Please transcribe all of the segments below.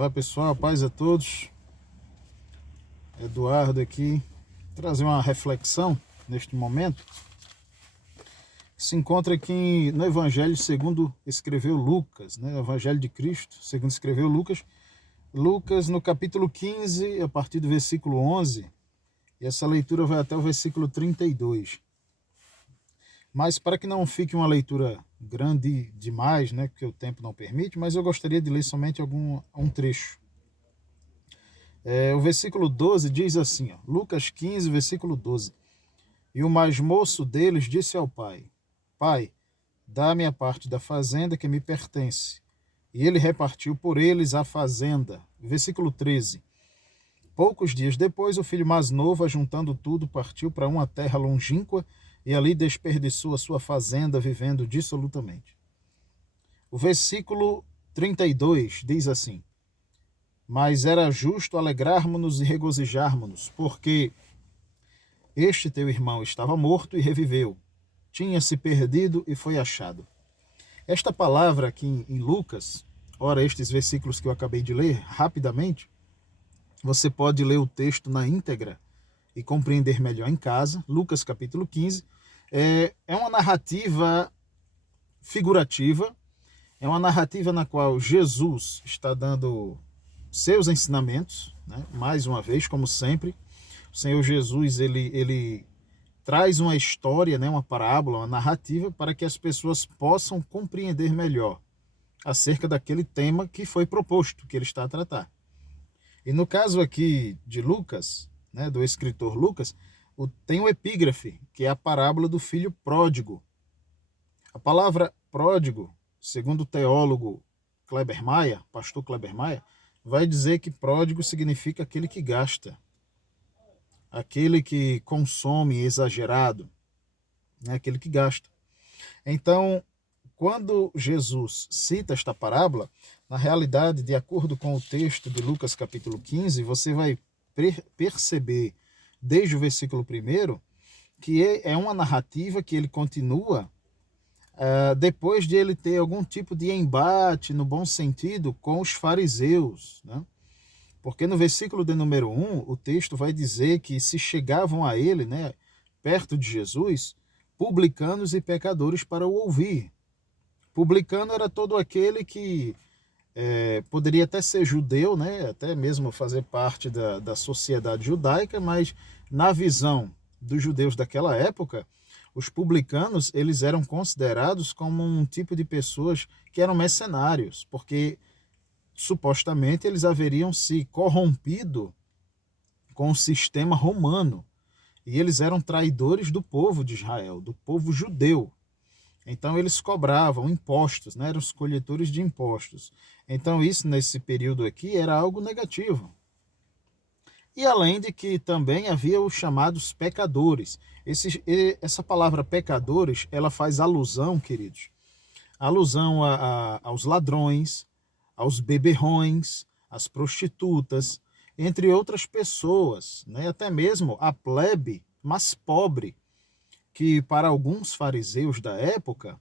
Olá pessoal, paz a todos. Eduardo aqui, trazer uma reflexão neste momento. Se encontra aqui no Evangelho segundo escreveu Lucas, né? O Evangelho de Cristo, segundo escreveu Lucas. Lucas no capítulo 15, a partir do versículo 11, e essa leitura vai até o versículo 32. Mas para que não fique uma leitura grande demais, né, porque o tempo não permite, mas eu gostaria de ler somente um trecho. O versículo 12 diz assim, ó, Lucas 15, versículo 12. E o mais moço deles disse ao pai, Pai, dá-me a parte da fazenda que me pertence. E ele repartiu por eles a fazenda. Versículo 13. Poucos dias depois, o filho mais novo, ajuntando tudo, partiu para uma terra longínqua e ali desperdiçou a sua fazenda, vivendo dissolutamente. O versículo 32 diz assim, mas era justo alegrarmos-nos e regozijarmos-nos, porque este teu irmão estava morto e reviveu, tinha-se perdido e foi achado. Esta palavra aqui em Lucas, ora, estes versículos que eu acabei de ler, rapidamente, você pode ler o texto na íntegra e compreender melhor em casa. Lucas capítulo 15, é uma narrativa figurativa, é uma narrativa na qual Jesus está dando seus ensinamentos, né? Mais uma vez, como sempre, o Senhor Jesus ele traz uma história, né? Uma parábola, uma narrativa, para que as pessoas possam compreender melhor acerca daquele tema que foi proposto, que ele está a tratar. E no caso aqui de Lucas, né, do escritor Lucas, tem um epígrafe, que é a parábola do filho pródigo. A palavra pródigo, segundo o teólogo Kleber Maia, pastor Kleber Maia, vai dizer que pródigo significa aquele que gasta, aquele que consome exagerado, né, aquele que gasta. Então, quando Jesus cita esta parábola, na realidade, de acordo com o texto de Lucas capítulo 15, você vai perceber, desde o versículo 1, que é uma narrativa que ele continua depois de ele ter algum tipo de embate, no bom sentido, com os fariseus, né? Porque no versículo de número 1, o texto vai dizer que se chegavam a ele, né, perto de Jesus, publicanos e pecadores para o ouvir. Publicano era todo aquele que poderia até ser judeu, né, até mesmo fazer parte da sociedade judaica, mas na visão dos judeus daquela época, os publicanos eles eram considerados como um tipo de pessoas que eram mercenários, porque supostamente eles haveriam se corrompido com o sistema romano, e eles eram traidores do povo de Israel, do povo judeu. Então eles cobravam impostos, né? Eram os coletores de impostos. Então isso nesse período aqui era algo negativo. E além de que também havia os chamados pecadores. Essa palavra pecadores, ela faz alusão, queridos, alusão aos ladrões, aos beberrões, às prostitutas, entre outras pessoas, né? Até mesmo a plebe, mas pobre, que para alguns fariseus da época,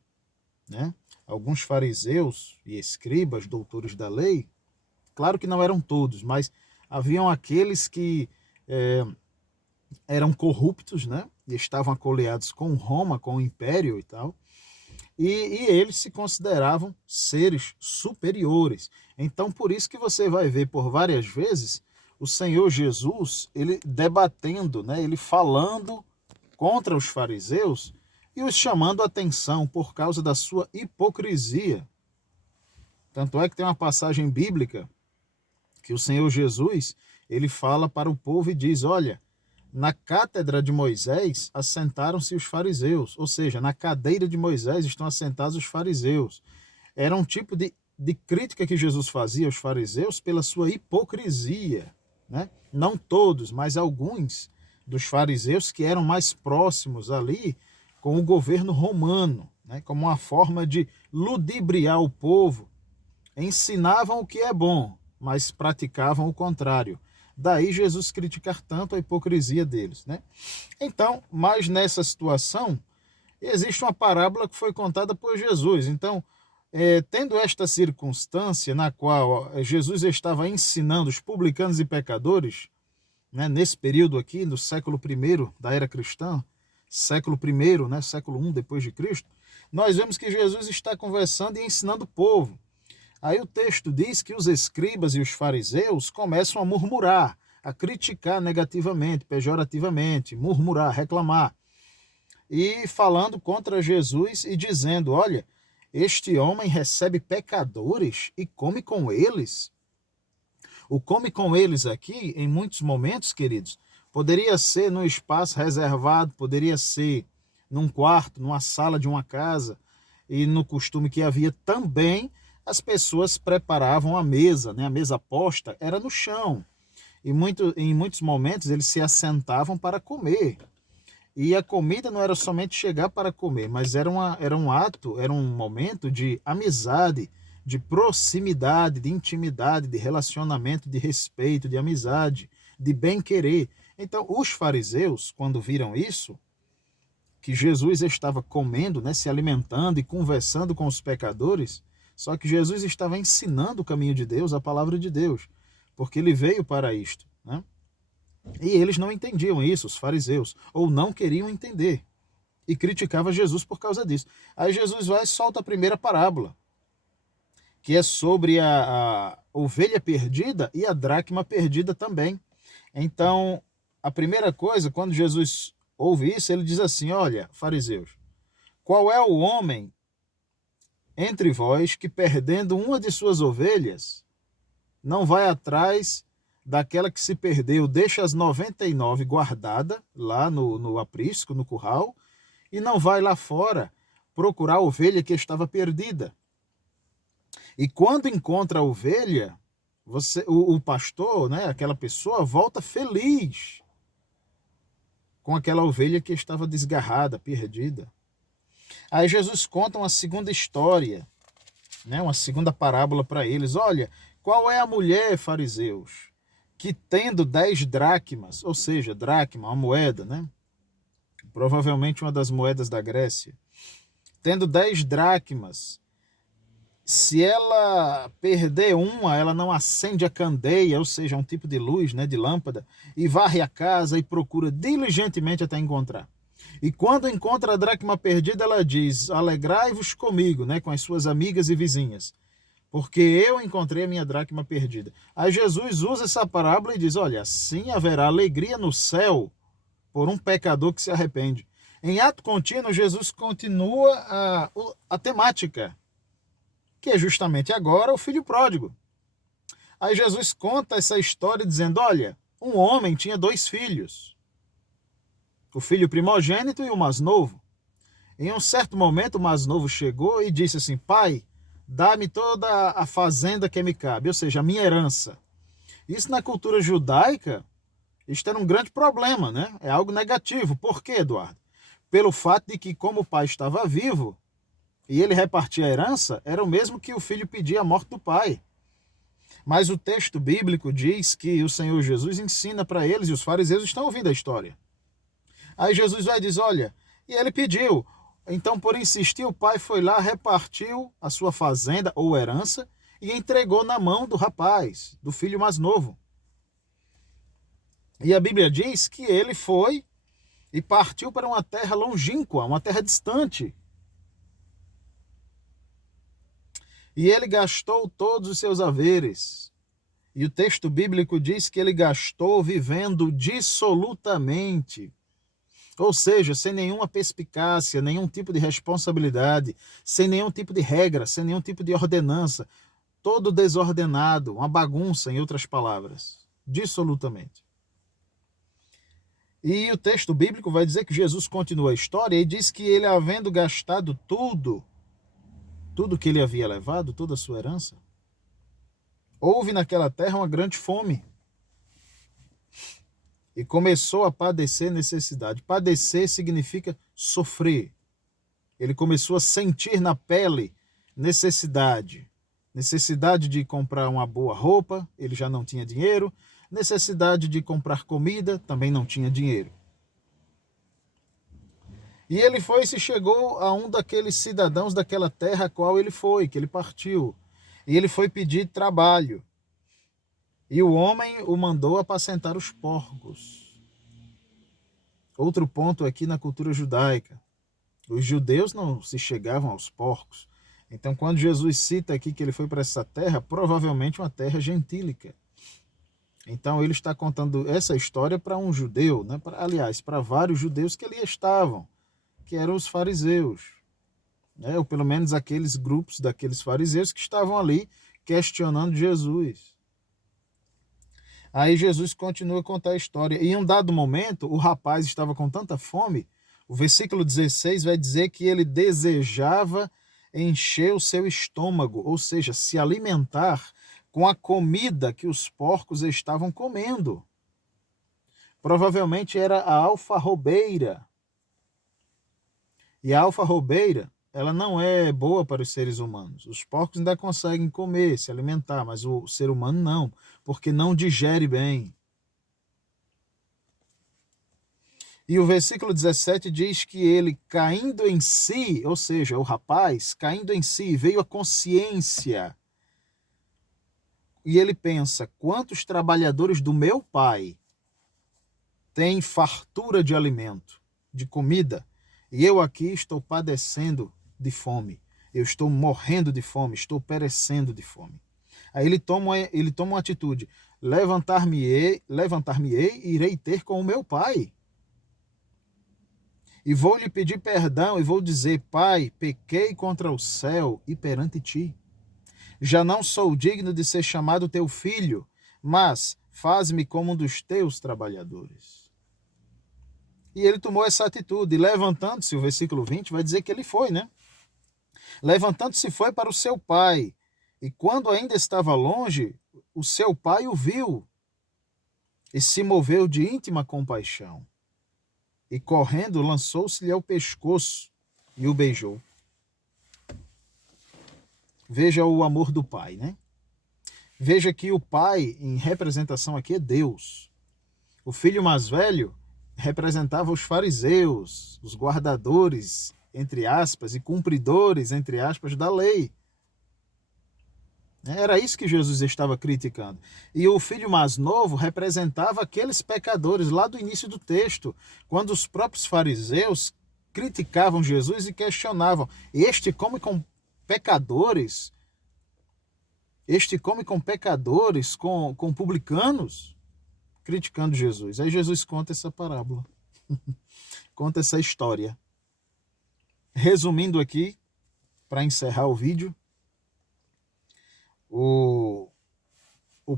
né, alguns fariseus e escribas, doutores da lei, claro que não eram todos, mas haviam aqueles que eram corruptos, né, e estavam acoleados com Roma, com o Império e tal, e eles se consideravam seres superiores. Então, por isso que você vai ver por várias vezes o Senhor Jesus, ele debatendo, né, ele falando contra os fariseus e os chamando a atenção por causa da sua hipocrisia. Tanto é que tem uma passagem bíblica que o Senhor Jesus, ele fala para o povo e diz, olha, na cátedra de Moisés assentaram-se os fariseus, ou seja, na cadeira de Moisés estão assentados os fariseus. Era um tipo de crítica que Jesus fazia aos fariseus pela sua hipocrisia, né? Não todos, mas alguns dos fariseus que eram mais próximos ali com o governo romano, né, como uma forma de ludibriar o povo, ensinavam o que é bom, mas praticavam o contrário. Daí Jesus criticar tanto a hipocrisia deles, né? Então, mas nessa situação, existe uma parábola que foi contada por Jesus. Então, Tendo esta circunstância na qual Jesus estava ensinando os publicanos e pecadores, né, nesse período aqui, no século I da era cristã, século I, né, século I depois de Cristo, nós vemos que Jesus está conversando e ensinando o povo. Aí o texto diz que os escribas e os fariseus começam a murmurar, a criticar negativamente, pejorativamente, murmurar, reclamar, e falando contra Jesus e dizendo: olha, este homem recebe pecadores e come com eles. O come com eles aqui, em muitos momentos, queridos, poderia ser num espaço reservado, poderia ser num quarto, numa sala de uma casa, e no costume que havia também, as pessoas preparavam a mesa, né? A mesa posta era no chão. E em muitos momentos eles se assentavam para comer. E a comida não era somente chegar para comer, mas era um ato, era um momento de amizade, de proximidade, de intimidade, de relacionamento, de respeito, de amizade, de bem-querer. Então, os fariseus, quando viram isso, que Jesus estava comendo, né, se alimentando e conversando com os pecadores, só que Jesus estava ensinando o caminho de Deus, a palavra de Deus, porque ele veio para isto, né? E eles não entendiam isso, os fariseus, ou não queriam entender, e criticava Jesus por causa disso. Aí Jesus vai e solta a primeira parábola, que é sobre a ovelha perdida e a dracma perdida também. Então, a primeira coisa, quando Jesus ouve isso, ele diz assim: olha, fariseus, qual é o homem entre vós que, perdendo uma de suas ovelhas, não vai atrás daquela que se perdeu, deixa as 99 guardada lá no aprisco, no curral, e não vai lá fora procurar a ovelha que estava perdida? E quando encontra a ovelha, o pastor, né, aquela pessoa, volta feliz com aquela ovelha que estava desgarrada, perdida. Aí Jesus conta uma segunda história, né, uma segunda parábola para eles. Olha, qual é a mulher, fariseus, que tendo 10 dracmas, ou seja, dracma, uma moeda, né? Provavelmente uma das moedas da Grécia, tendo 10 dracmas, se ela perder uma, ela não acende a candeia, ou seja, um tipo de luz, né, de lâmpada, e varre a casa e procura diligentemente até encontrar. E quando encontra a dracma perdida, ela diz: alegrai-vos comigo, né, com as suas amigas e vizinhas, porque eu encontrei a minha dracma perdida. Aí Jesus usa essa parábola e diz: olha, assim haverá alegria no céu por um pecador que se arrepende. Em ato contínuo, Jesus continua a temática, que é justamente agora o filho pródigo. Aí Jesus conta essa história dizendo: olha, um homem tinha 2 filhos, o filho primogênito e o mais novo. Em um certo momento, o mais novo chegou e disse assim: pai, dá-me toda a fazenda que me cabe, ou seja, a minha herança. Isso na cultura judaica, isto era um grande problema, né? É algo negativo. Por quê, Eduardo? Pelo fato de que, como o pai estava vivo e ele repartia a herança, era o mesmo que o filho pedia a morte do pai. Mas o texto bíblico diz que o Senhor Jesus ensina para eles, e os fariseus estão ouvindo a história. Aí Jesus vai e diz: olha, e ele pediu. Então, por insistir, o pai foi lá, repartiu a sua fazenda ou herança e entregou na mão do rapaz, do filho mais novo. E a Bíblia diz que ele foi e partiu para uma terra longínqua, uma terra distante. E ele gastou todos os seus haveres. E o texto bíblico diz que ele gastou vivendo dissolutamente. Ou seja, sem nenhuma perspicácia, nenhum tipo de responsabilidade, sem nenhum tipo de regra, sem nenhum tipo de ordenança. Todo desordenado, uma bagunça, em outras palavras. Dissolutamente. E o texto bíblico vai dizer que Jesus continua a história e diz que ele, havendo gastado tudo que ele havia levado, toda a sua herança, houve naquela terra uma grande fome. E começou a padecer necessidade. Padecer significa sofrer. Ele começou a sentir na pele necessidade. Necessidade de comprar uma boa roupa, ele já não tinha dinheiro. Necessidade de comprar comida, também não tinha dinheiro. E ele foi e se chegou a um daqueles cidadãos daquela terra a qual ele foi, que ele partiu. E ele foi pedir trabalho. E o homem o mandou apacentar os porcos. Outro ponto aqui na cultura judaica. Os judeus não se chegavam aos porcos. Então, quando Jesus cita aqui que ele foi para essa terra, provavelmente uma terra gentílica. Então, ele está contando essa história para um judeu, né? Aliás, para vários judeus que ali estavam, que eram os fariseus, né? Ou pelo menos aqueles grupos daqueles fariseus que estavam ali questionando Jesus. Aí Jesus continua a contar a história. E em um dado momento, o rapaz estava com tanta fome, o versículo 16 vai dizer que ele desejava encher o seu estômago, ou seja, se alimentar com a comida que os porcos estavam comendo. Provavelmente era a alfarrobeira. E a alfarrobeira, ela não é boa para os seres humanos. Os porcos ainda conseguem comer, se alimentar, mas o ser humano não, porque não digere bem. E o versículo 17 diz que ele, caindo em si, ou seja, o rapaz, caindo em si, veio a consciência. E ele pensa, quantos trabalhadores do meu pai têm fartura de alimento, de comida, e eu aqui estou padecendo de fome. Eu estou morrendo de fome, estou perecendo de fome. Aí ele toma uma atitude, levantar-me-ei e irei ter com o meu pai. E vou lhe pedir perdão e vou dizer, Pai, pequei contra o céu e perante ti. Já não sou digno de ser chamado teu filho, mas faz-me como um dos teus trabalhadores. E ele tomou essa atitude, levantando-se, o versículo 20 vai dizer que ele foi, né? Levantando-se foi para o seu pai, e quando ainda estava longe, o seu pai o viu, e se moveu de íntima compaixão. E correndo, lançou-se-lhe ao pescoço e o beijou. Veja o amor do pai, né? Veja que o pai, em representação aqui, é Deus. O filho mais velho representava os fariseus, os guardadores, entre aspas, e cumpridores, entre aspas, da lei. Era isso que Jesus estava criticando. E o filho mais novo representava aqueles pecadores lá do início do texto, quando os próprios fariseus criticavam Jesus e questionavam, este come com pecadores? Este come com pecadores, com publicanos? Criticando Jesus. Aí Jesus conta essa parábola, conta essa história. Resumindo aqui, para encerrar o vídeo, o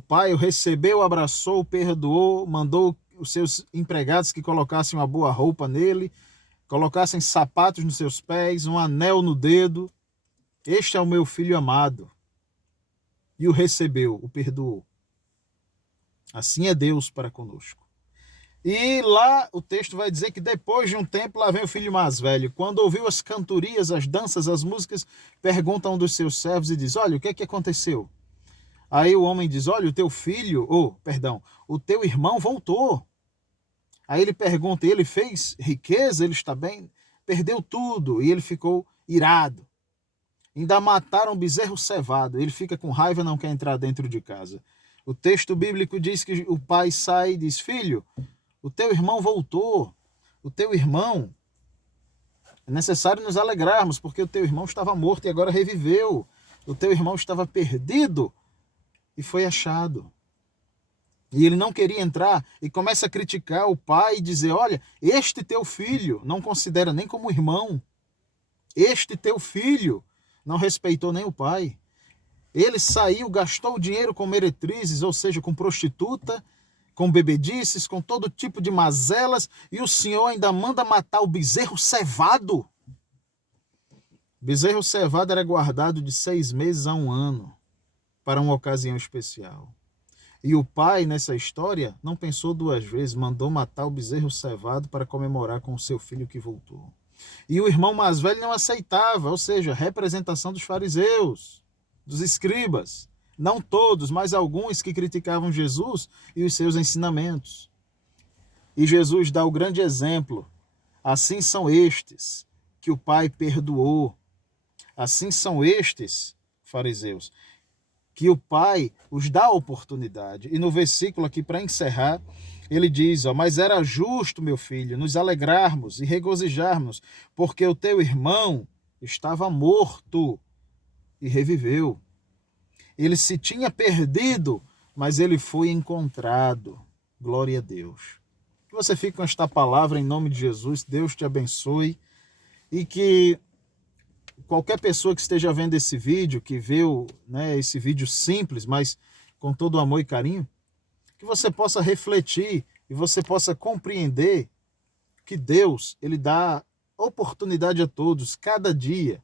pai o recebeu, abraçou, perdoou, mandou os seus empregados que colocassem uma boa roupa nele, colocassem sapatos nos seus pés, um anel no dedo. Este é o meu filho amado. E o recebeu, o perdoou. Assim é Deus para conosco. E lá o texto vai dizer que depois de um tempo, lá vem o filho mais velho. Quando ouviu as cantorias, as danças, as músicas, pergunta a um dos seus servos e diz, olha, o que é que aconteceu? Aí o homem diz, olha, o teu filho, o teu irmão voltou. Aí ele pergunta, ele fez riqueza, ele está bem? Perdeu tudo, e ele ficou irado. Ainda mataram um bezerro cevado, ele fica com raiva e não quer entrar dentro de casa. O texto bíblico diz que o pai sai e diz, filho, o teu irmão voltou, o teu irmão, é necessário nos alegrarmos, porque o teu irmão estava morto e agora reviveu. O teu irmão estava perdido e foi achado. E ele não queria entrar e começa a criticar o pai e dizer, olha, este teu filho não considera nem como irmão. Este teu filho não respeitou nem o pai. Ele saiu, gastou o dinheiro com meretrizes, ou seja, com prostituta, com bebedices, com todo tipo de mazelas, e o Senhor ainda manda matar o bezerro cevado. Bezerro cevado era guardado de 6 meses a 1 ano, para uma ocasião especial. E o pai, nessa história, não pensou 2 vezes, mandou matar o bezerro cevado para comemorar com o seu filho que voltou. E o irmão mais velho não aceitava, ou seja, representação dos fariseus, dos escribas. Não todos, mas alguns que criticavam Jesus e os seus ensinamentos. E Jesus dá o grande exemplo Assim são estes que o Pai perdoou. Assim são estes, fariseus, que o Pai os dá a oportunidade. E no versículo aqui, para encerrar, ele diz, ó, mas era justo, meu filho, nos alegrarmos e regozijarmos, porque o teu irmão estava morto e reviveu. Ele se tinha perdido, mas ele foi encontrado. Glória a Deus. Que você fique com esta palavra em nome de Jesus. Deus te abençoe. E que qualquer pessoa que esteja vendo esse vídeo, que viu, né, esse vídeo simples, mas com todo amor e carinho, que você possa refletir e você possa compreender que Deus, ele dá oportunidade a todos, cada dia.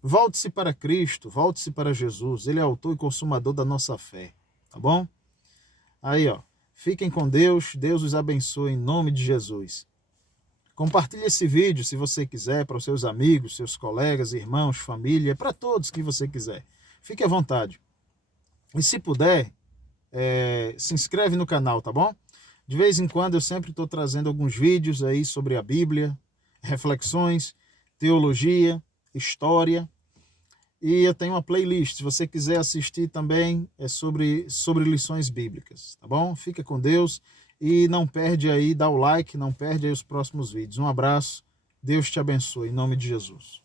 Volte-se para Cristo, volte-se para Jesus. Ele é autor e consumador da nossa fé, tá bom? Aí, ó, fiquem com Deus, Deus os abençoe em nome de Jesus. Compartilhe esse vídeo, se você quiser, para os seus amigos, seus colegas, irmãos, família, para todos que você quiser. Fique à vontade. E se puder, se inscreve no canal, tá bom? De vez em quando eu sempre estou trazendo alguns vídeos aí sobre a Bíblia, reflexões, teologia, história. E eu tenho uma playlist, se você quiser assistir também, é sobre lições bíblicas, tá bom? Fica com Deus e não perde aí, dá o like, não perde aí os próximos vídeos. Um abraço, Deus te abençoe, em nome de Jesus.